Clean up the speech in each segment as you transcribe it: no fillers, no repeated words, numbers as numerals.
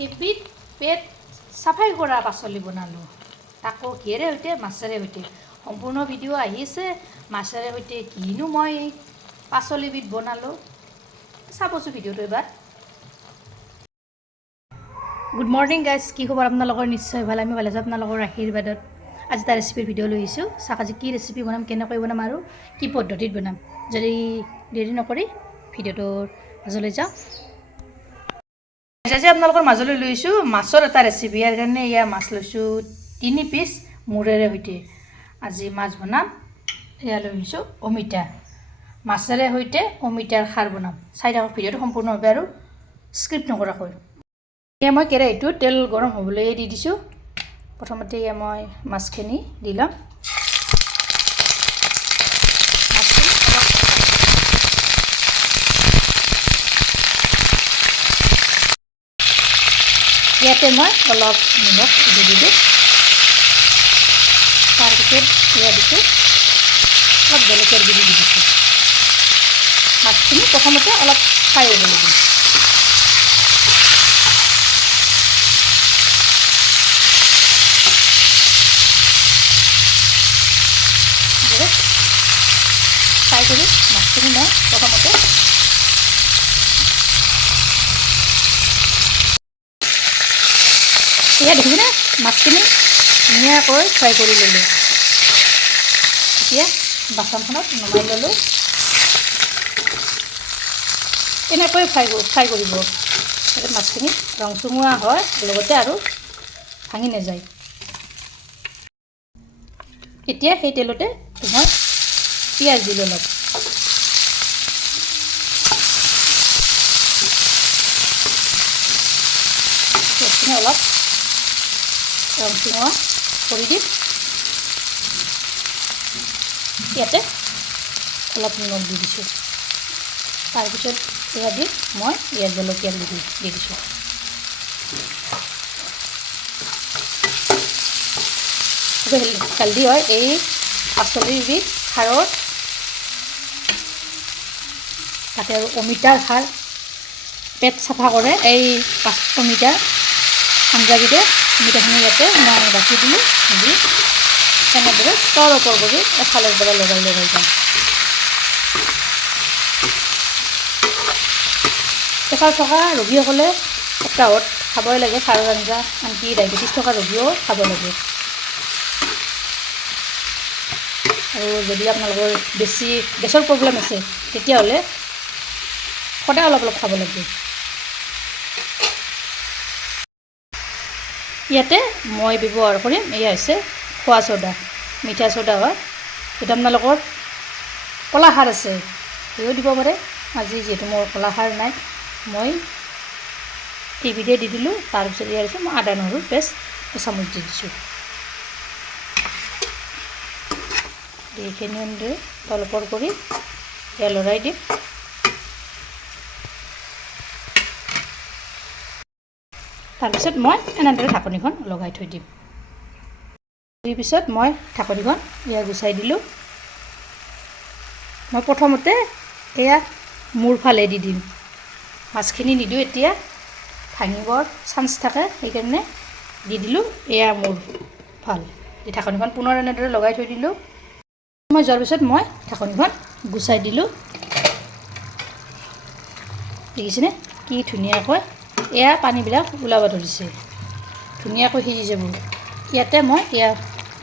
এবিধ পেট চাফাই কৰা পাচলি বনালোঁ, তাকো কিহেৰে সৈতে মাছেৰে সৈতে। সম্পূৰ্ণ ভিডিঅ' আহিছে মাছেৰে সৈতে কিনো মই পাচলিবিধ বনালোঁ, চাবচোন ভিডিঅ'টো এবাৰ। গুড মৰ্ণিং গাইজ, কি খবৰ আপোনালোকৰ? নিশ্চয় ভাল, আমি ভাল আছোঁ আপোনালোকৰ আশীৰ্বাদত। আজি এটা ৰেচিপিৰ ভিডিঅ' লৈ আহিছোঁ। চাওক আজি কি ৰেচিপি বনাম, কেনেকৈ বনাম আৰু কি পদ্ধতিত বনাম। যদি দেৰি নকৰি ভিডিঅ'টোৰ মাজলৈ যাওঁ। আজি আপোনালোকৰ মাজলৈ লৈছোঁ মাছৰ এটা ৰেচিপি। ইয়াৰ কাৰণে মাছ লৈছোঁ 3 পিচ মূৰেৰে সৈতে। আজি মাছ বনাম। এয়া লৈছোঁ অমিতা, মাছেৰে সৈতে অমিতাৰ খাৰ বনাম। চাই থাকক ভিডিঅ'টো সম্পূৰ্ণভাৱে আৰু স্কিপ নকৰাকৈ। মই কেৰাহীটোত তেল গৰম হ'বলৈ দি দিছোঁ। প্ৰথমতে মই মাছখিনি দি ল'ম। ইয়াতে মই অলপ নিমখ দি দিলোঁ। তাৰপিছত দিছোঁ অলপ জলকীয়াৰ গুড়ি দি দিছোঁ। মাছখিনি প্ৰথমতে অলপ ফ্ৰাই হ'বলৈ দিম। ফ্ৰাই কৰি মাছখিনি মই প্ৰথমতে এয়া দেখিছেনে, মাছখিনি ধুনীয়াকৈ ফ্ৰাই কৰি ল'লোঁ। এতিয়া বাচনখনত নমাই ল'লোঁ। এনেকৈ ফ্ৰাই কৰিব, যাতে মাছখিনি ৰংচঙুৱা হয়, লগতে আৰু ভাঙি নাযায়। এতিয়া সেই তেলতে মই পিঁয়াজ দিলোঁ অলপ। পিঁয়াজখিনি অলপ ৰংচঙুৱা কৰি দিম। ইয়াতে অলপ নিমখ দি দিছোঁ। তাৰপিছত এয়া দি মই জলকীয়া গুড়ি দি দিছোঁ। হেল্ডি হয় এই পাচলিবিধ খাৰত, তাতে আৰু অমিতাৰ খাৰ পেট চাফা কৰে। এই অমিতাৰ আঞ্জাবিধে অমিতাখিনি ইয়াতে মই বাকি দিলোঁ। দি এনেদৰে তৰ ওপৰ কৰি এফালৰ পৰা লগাই যাম। প্ৰেছাৰ থকা ৰোগীসকলে সপ্তাহত খাবই লাগে খাৰৰ আঞ্জা, আনকি ডায়েবেটিছ থকা ৰোগীও খাব লাগে। আৰু যদি আপোনালোকৰ বেছি গেছৰ প্ৰব্লেম আছে তেতিয়াহ'লে সদায় অলপ অলপ খাব লাগে। ইয়াতে মই ব্যৱহাৰ কৰিম, এয়া হৈছে খোৱা চ'দা, মিঠা চ'দা হয়। যদি আপোনালোকৰ কলাখাৰ আছে সেয়াও দিব পাৰে। আজি যিহেতু মোৰ কলাখাৰ নাই, মই এইবিধে দি দিলোঁ। তাৰপিছত ইয়াৰ পিছত মই আদা নহৰুৰ পেষ্ট এচামুচ দি দিছোঁ। এইখিনি এনেদৰে তলপৰ কৰি লৰাই দিম। তাৰপিছত মই এনেদৰে ঢাকনিখন লগাই থৈ দিম। তাৰ পিছত মই ঢাকনিখন গুচাই দিলোঁ। মই প্ৰথমতে মূৰ ফালে দি দিম। মাছখিনি নিদিওঁ, এতিয়া ভাঙিবৰ চান্স থাকে, সেইকাৰণে দি দিলোঁ মূৰ ফাল। ঢাকনিখন পুনৰ এনেদৰে লগাই থৈ দিলোঁ। মই যোৱাৰ পিছত মই ঢাকনিখন গুচাই দিলোঁ। দেখিছেনে কি ধুনীয়াকৈ পানীবিলাক ওলাব ধৰিছে, ধুনীয়াকৈ সিজি যাব। ইয়াতে মই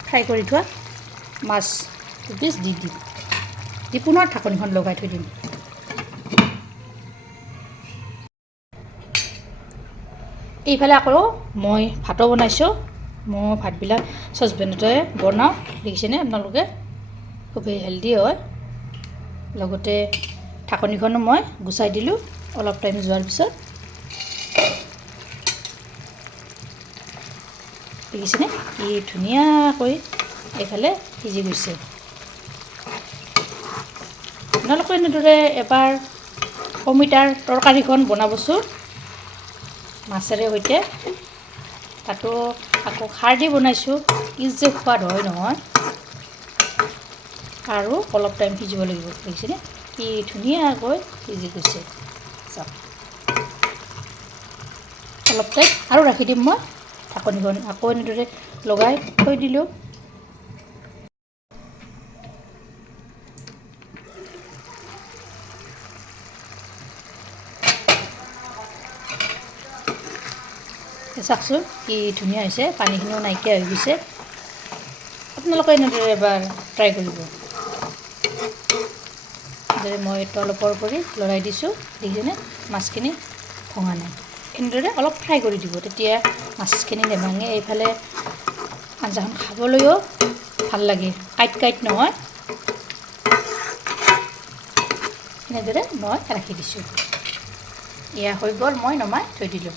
ফ্ৰাই কৰি থোৱা মাছ দুপিচ দি দিম। দি পুনৰ ঢাকনিখন লগাই থৈ দিম। এইফালে আকৌ মই ভাতো বনাইছোঁ। মই ভাতবিলাক চচপেনতে বনাওঁ, দেখিছেনে আপোনালোকে, খুবেই হেল্ডি হয়। লগতে ঢাকনিখনো মই গুচাই দিলোঁ অলপ টাইম যোৱাৰ পিছত। দেখিছেনে কি ধুনীয়াকৈ এইফালে সিজি গৈছে। আপোনালোকে এনেদৰে এবাৰ অমিতাৰ তৰকাৰীখন বনাবচোন মাছেৰে সৈতে। তাতো আকৌ খাৰ দি বনাইছোঁ, কি যে সোৱাদ হয় নহয়। আৰু অলপ টাইম সিজিব লাগিব। দেখিছেনে কি ধুনীয়াকৈ সিজি গৈছে। চাওক অলপ টাইম আৰু ৰাখি দিম মই ঢাকনিখন আকৌ এনেদৰে লগাই থৈ দিলোঁ চাওকচোন কি ধুনীয়া হৈছে পানীখিনিও নাইকিয়া হৈ গৈছে আপোনালোকে এনেদৰে এবাৰ ট্ৰাই কৰিব এনেদৰে মই এইটো অলপ কৰি লৰাই দিছোঁ দেখিছেনে মাছখিনি ভঙা নাই এনেদৰে অলপ ফ্ৰাই কৰি দিব তেতিয়া মাছখিনি নেভাঙে এইফালে আঞ্জাখন খাবলৈও ভাল লাগে কাইট নহয় এনেদৰে মই ৰাখি দিছোঁ এয়া হৈ গ'ল মই নমাই থৈ দিলোঁ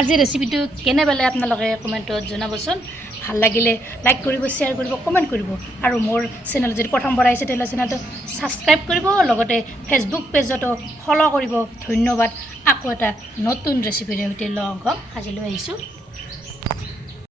আজি ৰেচিপিটো কেনে পালে আপোনালোকে কমেণ্টত জনাবচোন ভাল লাগিলে লাইক কৰিব শ্বেয়াৰ কৰিব কমেণ্ট কৰিব আৰু মোৰ চেনেল যদি প্ৰথমবাৰ আহিছে তেতিয়াহ'লে চেনেলটো ছাবস্ক্ৰাইব কৰিব লগতে ফেচবুক পেজতো ফ'ল' কৰিব ধন্যবাদ আকৌ এটা নতুন ৰেচিপিৰে সৈতে লগ হ'ম আজিলৈ আহিছোঁ